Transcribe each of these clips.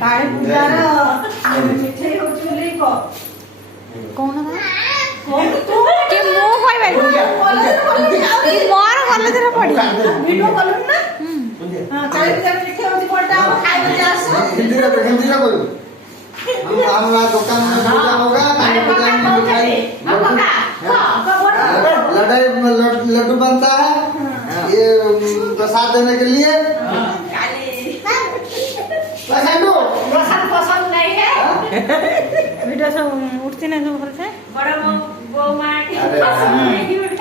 काली पूजार मिठाई होची बोली को कौन था कौन तू के मो होय भाई मोर कॉलेज रे पड़ी वीडियो कॉल ना हां काली पूजार मिठाई होची पड़ता खाई बजे आस हिंदी रे बोल हम दुकान में पूजा होगा काली पूजा में मिठाई लड्डू बनता है ये प्रसाद देने के लिए प्रसाद पसंद नहीं है वीडियो सब उठती नहीं सब करते बड़ा वो मां की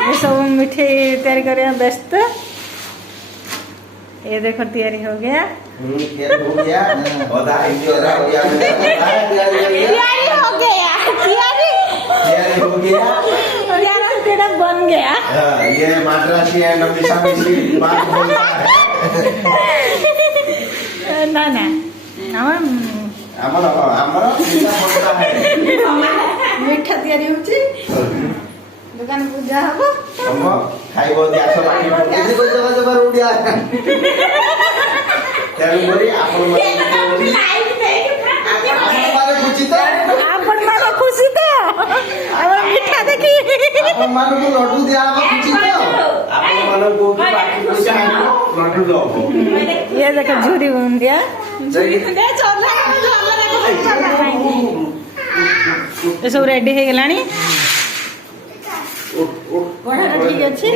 ये सब मिठाई तैयारी करे व्यस्त ये देखो तैयारी हो गया तैयारी हो गया होता है जो हो गया तैयारी हो गया तैयारी हो गया तैयारी तेरा बन गया ये मद्रासी एंड मिसामिसी बात बोलता है ना ना हम हमारा पूजा होता है मिठा तैयारी होची दुकान पूजा हबो हम खाइबो जासो बाकी किसी को जगह जगह उड़िया तेरे बोली आपन हमारे खुशी तो आपण माने खुशी तो हमर मीठा देखी अपन मान को लड्डू दिया हम खुशी तो आपन मानो को बाकी पैसा लड्डू लो ये देखो झूरी बन गया ये सब रेडी हो गलानी पढ़ा ठीक अच्छे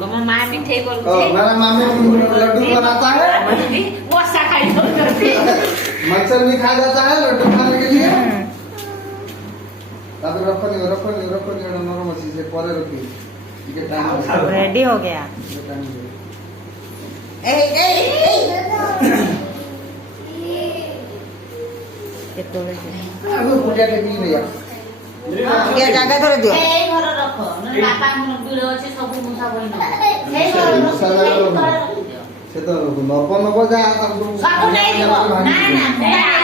मां मिठाई बोल मेरा मामी लड्डू बनाता है मच्छर भी खा जाता है लड्डू खाने के लिए तब रखनी नरम अच्छी से परे रखी ये टाइम रेडी हो गया ये तो आगो पूजा के भी भैया ये जगह धर दियो से तो नब जा